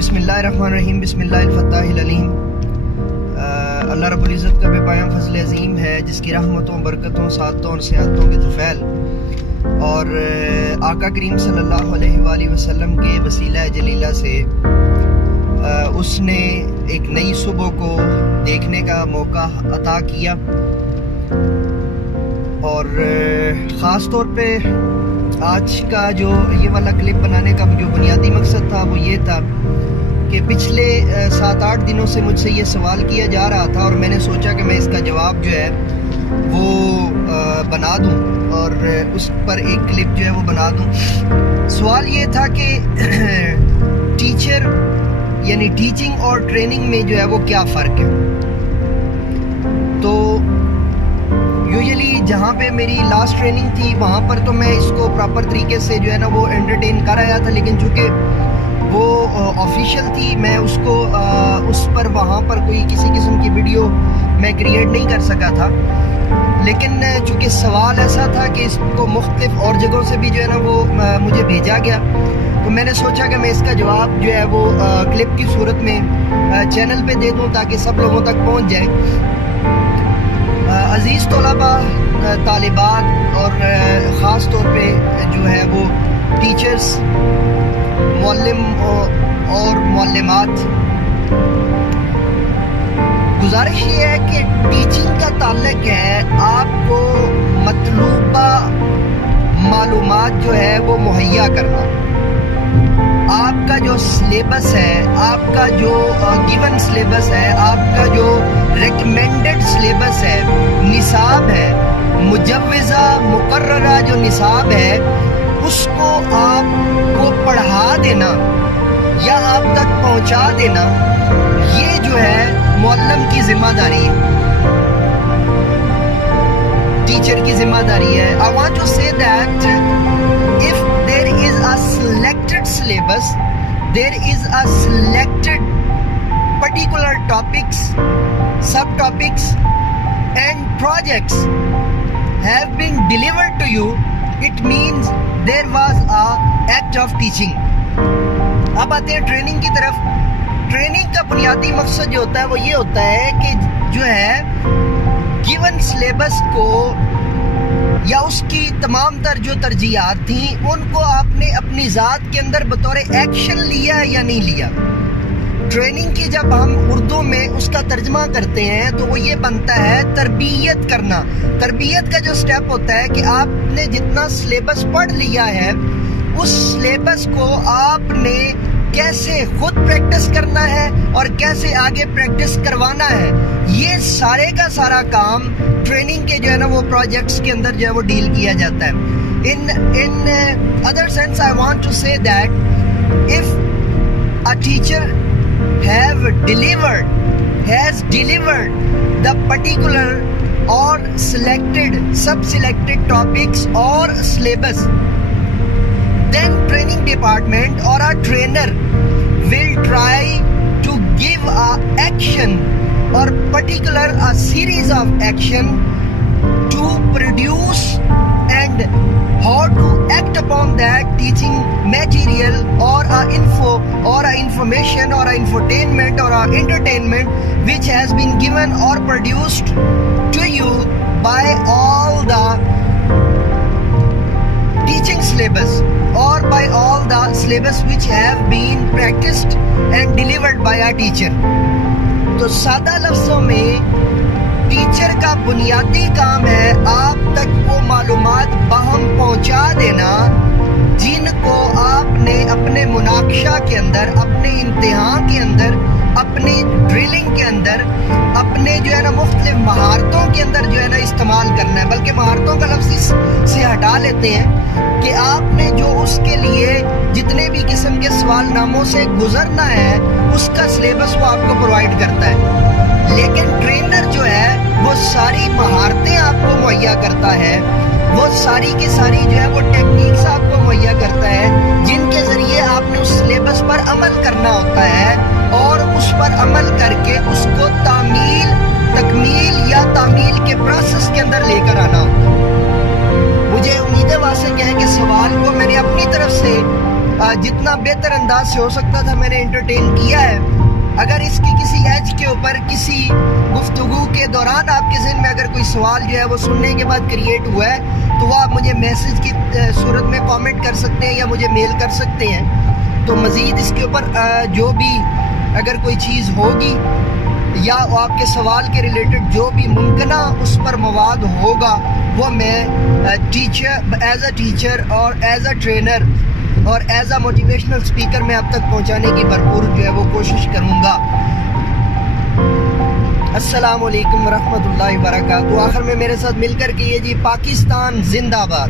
بسم اللہ الرحمن الرحیم، بسم اللہ الفتاح العلیم۔ اللہ رب العزت کا بے پایاں فضل عظیم ہے، جس کی رحمتوں، برکتوں، سعادتوں اور سیادتوں کے طفیل اور آقا کریم صلی اللہ علیہ وآلہ وسلم کے وسیلہ جلیلہ سے اس نے ایک نئی صبح کو دیکھنے کا موقع عطا کیا۔ اور خاص طور پہ آج کا جو یہ والا کلپ بنانے کا جو بنیادی مقصد تھا وہ یہ تھا کہ پچھلے 7-8 دنوں سے مجھ سے یہ سوال کیا جا رہا تھا، اور میں نے سوچا کہ میں اس کا جواب جو ہے وہ بنا دوں اور اس پر ایک کلپ جو ہے وہ بنا دوں۔ سوال یہ تھا کہ ٹیچر یعنی ٹیچنگ اور ٹریننگ میں جو ہے وہ کیا فرق ہے۔ تو یوزلی جہاں پہ میری لاسٹ ٹریننگ تھی وہاں پر تو میں اس کو پراپر طریقے سے جو ہے نا وہ انٹرٹین کر آیا تھا، لیکن چونکہ وہ آفیشیل تھی میں اس کو اس پر وہاں پر کوئی کسی قسم کی ویڈیو میں کریٹ نہیں کر سکا تھا۔ لیکن چونکہ سوال ایسا تھا کہ اس کو مختلف اور جگہوں سے بھی جو ہے نا وہ مجھے بھیجا گیا، تو میں نے سوچا کہ میں اس کا جواب جو ہے وہ کلپ کی صورت میں چینل پہ دے دوں تاکہ سب لوگوں تک پہنچ جائے۔ عزیز طلباء، طالبات اور خاص طور پہ جو ہے وہ ٹیچرز، معلم اور معلمات، گزارش یہ ہے کہ ٹیچنگ کا تعلق ہے آپ کو مطلوبہ معلومات جو ہے وہ مہیا کرنا۔ آپ کا جو سلیبس ہے، آپ کا جو گیون سلیبس ہے، آپ کا جو ریکمینڈڈ سلیبس ہے، نصاب ہے، مجوزہ مقررہ جو نصاب ہے، اس کو آپ کو پڑھا دینا یا آپ تک پہنچا دینا، یہ جو ہے معلم کی ذمہ داری ہے، ٹیچر کی ذمہ داری ہے۔ I want to say that if there is a selected syllabus, there is a selected particular topics, subtopics and projects have been delivered to you, it means there was a act of teaching۔ اب آتے ہیں training کی طرف۔ Training کا بنیادی مقصد جو ہوتا ہے وہ یہ ہوتا ہے کہ جو ہے گیون سلیبس کو یا اس کی تمام تر جو ترجیحات تھیں ان کو آپ نے اپنی ذات کے اندر بطور ایکشن لیا یا نہیں لیا۔ ٹریننگ کی جب ہم اردو میں اس کا ترجمہ کرتے ہیں تو وہ یہ بنتا ہے تربیت کرنا۔ تربیت کا جو سٹیپ ہوتا ہے کہ آپ نے جتنا سلیبس پڑھ لیا ہے اس سلیبس کو آپ نے کیسے خود پریکٹس کرنا ہے اور کیسے آگے پریکٹس کروانا ہے، یہ سارے کا سارا کام ٹریننگ کے جو ہے نا وہ پروجیکٹس کے اندر جو ہے وہ ڈیل کیا جاتا ہے۔ in other sense I want to say that if a teacher has delivered the particular or sub-selected topics or syllabus, then training department or a trainer will try to give a action or particular a series of action to produce and how to act upon that teaching material or a info or a information or a infotainment or a entertainment which has been given or produced to you by all the teaching syllabus or by all the syllabus which have been practiced and delivered by a teacher۔ تو سادہ لفظوں میں teacher کا بنیادی کام ہے آپ تک وہ معلومات باہم پہنچا دینا جن کو آپ نے اپنے مناقشہ کے اندر، اپنے امتحان کے اندر، اپنی ڈرلنگ کے اندر، اپنے جو ہے نا مختلف مہارتوں کے اندر جو ہے نا استعمال کرنا ہے۔ بلکہ مہارتوں کا لفظ اس سے ہٹا لیتے ہیں کہ آپ نے جو اس کے لیے جتنے بھی قسم کے سوال ناموں سے گزرنا ہے اس کا سلیبس وہ آپ کو پرووائڈ کرتا ہے، لیکن ٹرینر جو ہے وہ ساری مہارتیں آپ کو مہیا کرتا ہے، وہ ساری کی ساری جو ہے وہ ٹیکنیکس آپ کو مہیا کرتا ہے جن کے ذریعے آپ نے اس سلیبس پر عمل کرنا ہوتا ہے اور اس پر عمل کر کے اس کو تکمیل یا تعمیل کے پروسیس کے اندر لے کر آنا ہوتا ہے۔ مجھے امید واسطے ہے کہ سوال کو میں نے اپنی طرف سے جتنا جتنا بہتر انداز سے ہو سکتا تھا میں نے انٹرٹین کیا ہے. اگر اس کی کسی ایج کے اوپر کسی گفتگو کے دوران آپ کے ذہن میں اگر کوئی سوال جو ہے وہ سننے کے بعد کریٹ ہوا ہے تو وہ آپ مجھے میسج کی صورت میں کامنٹ کر سکتے ہیں یا مجھے میل کر سکتے ہیں. تو مزید اس کے اوپر جو بھی اگر کوئی چیز ہوگی یا آپ کے سوال کے ریلیٹڈ جو بھی ممکنہ اس پر مواد ہوگا وہ میں ایز اے ٹیچر اور ایز اے ٹرینر اور ایز اے موٹیویشنل اسپیکر میں اب تک پہنچانے کی بھرپور جو ہے وہ کوشش کروں گا. السلام علیکم ورحمۃ اللہ وبرکاتہ. آخر میں میرے ساتھ مل کر کے یہ جی پاکستان زندہ باد.